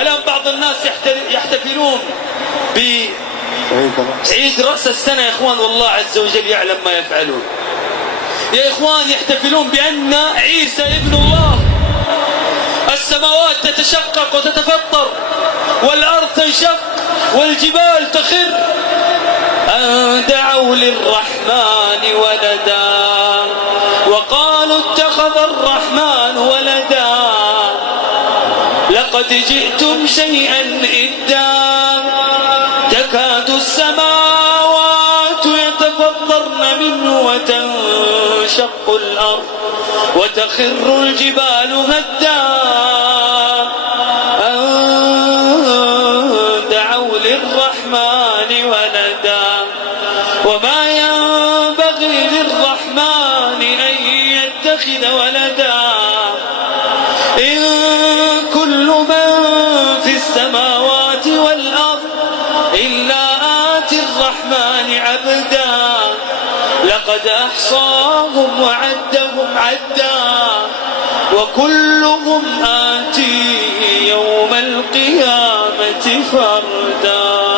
الآن بعض الناس يحتفلون بعيد رأس السنة يا إخوان، والله عز وجل يعلم ما يفعلون. يا إخوان يحتفلون بأن عيسى ابن الله. السماوات تتشقق وتتفطر والأرض تنشق والجبال تخر أن دعوا للرحمن ولدا وقالوا اتخذ الرحمن ولدا لقد جئتم شيئا إدا تكاد السماوات يتفطرن منه وتنشق الأرض وتخر الجبال هدا أن دعوا للرحمن ولدا وما ينبغي للرحمن أن يتخذ ولدا إن كل من في السماوات والأرض إلا آتي الرحمن عبدا لقد أحصاهم وعدهم عدا وكلهم آتي يوم القيامة فردا.